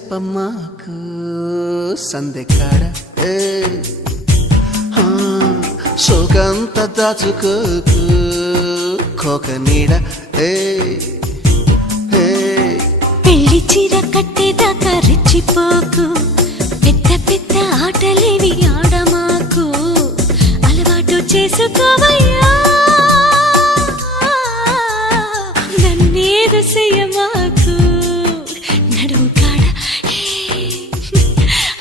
చెప్పమ్మాకు సందెకాడ సోకంత దాచుకోకు కోక నీడ పెళ్లి చీర కట్టేదాకా రెచ్చిపోకు పెద్ద పెద్ద ఆటలేవి ఆడమాకు అలవాటు చేసుకోవయ్యా నన్నేదు చెయ్యమా